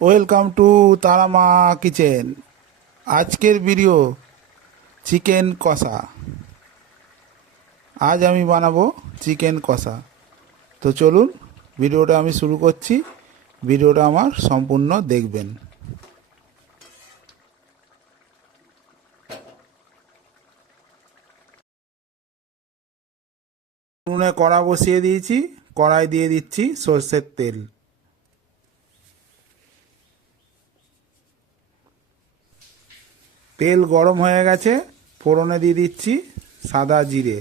Welcome to Tara Maa kitchen. আজকের video chicken কষা। আজ আমি বানাবো চিকেন কষা। তো চলুন ভিডিওটা আমি শুরু করছি। ভিডিওটা আমার সম্পূর্ণ দেখবেন। উনুনে কড়া বসিয়ে দিয়েছি। কড়াই দিয়ে দিচ্ছি সর্ষের তেল। তেল গরম হয়ে গেছে। ফোড়নে দিয়ে দিচ্ছি সাদা জিরে।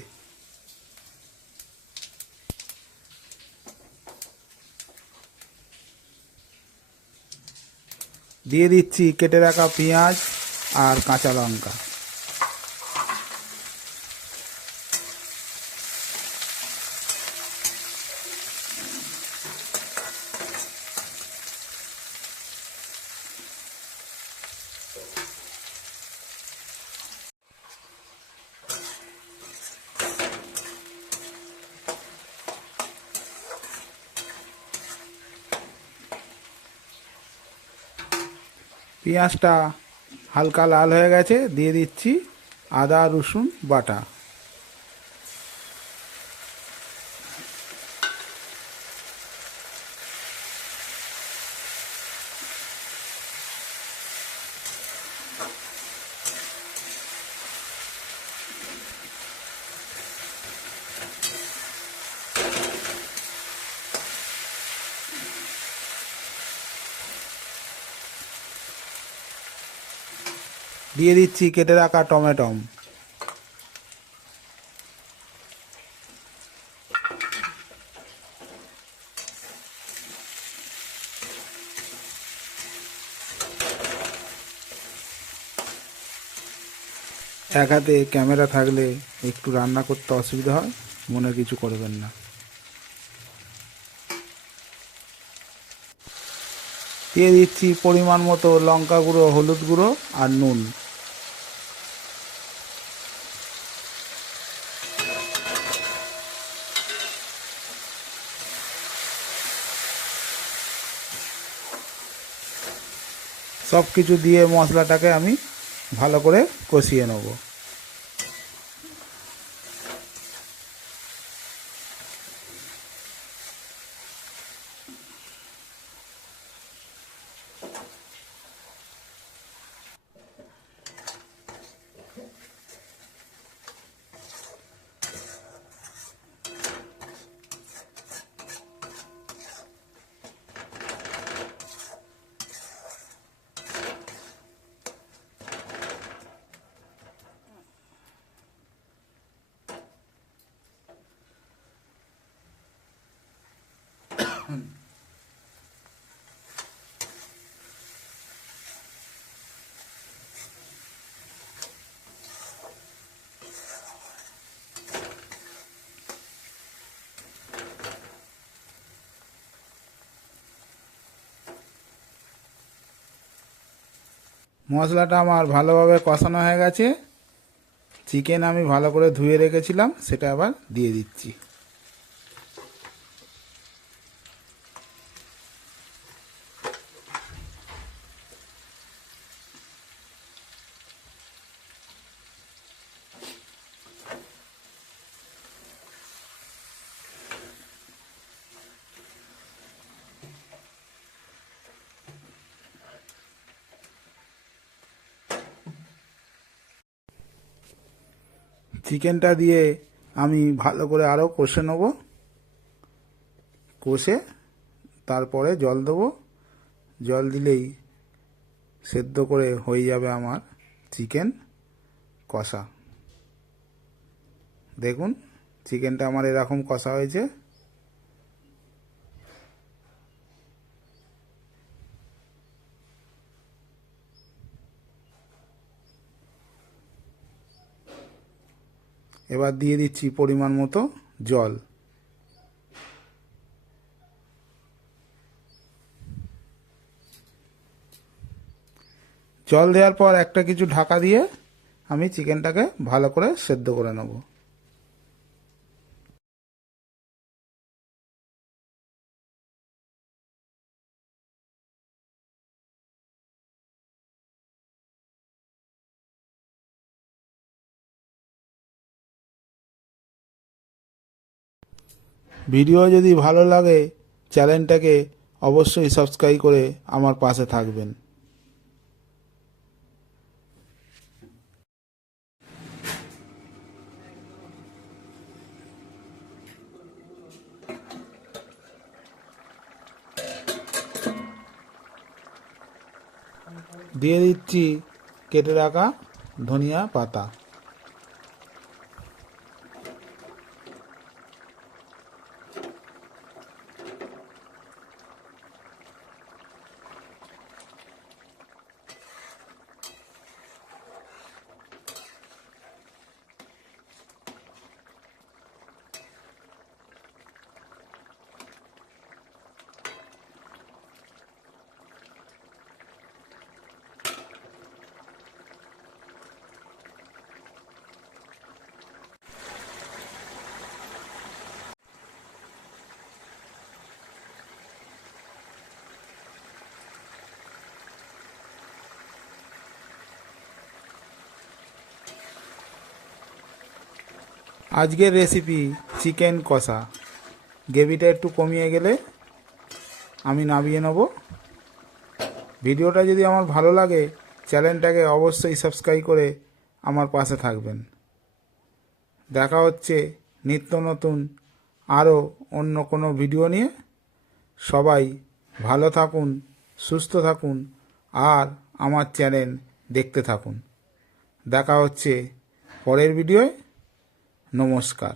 দিয়ে দিচ্ছি কেটে রাখা পেঁয়াজ আর কাঁচা লঙ্কা। পেঁয়াজটা হালকা লাল হয়ে গেছে। দিয়ে দিচ্ছি আদা রসুন বাটা। দিয়ে দিচ্ছি কেটে রাখা টমেটো। এক হাতে ক্যামেরা থাকলে একটু রান্না করতে অসুবিধা হয়, মনে কিছু করবেন না। দিয়ে দিচ্ছি পরিমাণ মতো লঙ্কা গুঁড়ো, হলুদ গুঁড়ো আর নুন। সব কিছু দিয়ে মশলাটাকে আমি ভালো করে কষিয়ে নেব। মশলাটা আমার ভালোভাবে কষানো হয়ে গেছে। চিকেন আমি ভালো করে ধুয়ে রেখেছিলাম, সেটা আবার দিয়ে দিচ্ছি। চিকেনটা দিয়ে আমি ভালো করে আরও কষে নেব। কষে তারপরে জল দেবো। জল দিলেই সেদ্ধ করে হয়ে যাবে আমার চিকেন কষা। দেখুন চিকেনটা আমার এরকম কষা হয়েছে। এবার দিয়ে দিচ্ছি পরিমাণ মতো জল। জল দেওয়ার পর একটা কিছু ঢাকা দিয়ে আমি চিকেনটাকে ভালো করে সেদ্ধ করে নেব। ভিডিও যদি ভালো লাগে চ্যানেলটাকে অবশ্যই সাবস্ক্রাইব করে আমার পাশে থাকবেন। দিয়ে দিচ্ছি কেটে রাখা ধনিয়া পাতা। আজকের রেসিপি চিকেন কষা। গ্রেভিটা একটু কমিয়ে গেলে আমি নামিয়ে নেব। ভিডিওটা যদি আমার ভালো লাগে চ্যানেলটাকে অবশ্যই সাবস্ক্রাইব করে আমার পাশে থাকবেন। দেখা হচ্ছে নিত্য নতুন আরও অন্য কোনো ভিডিও নিয়ে। সবাই ভালো থাকুন, সুস্থ থাকুন আর আমার চ্যানেল দেখতে থাকুন। দেখা হচ্ছে পরের ভিডিওয়। নমস্কার।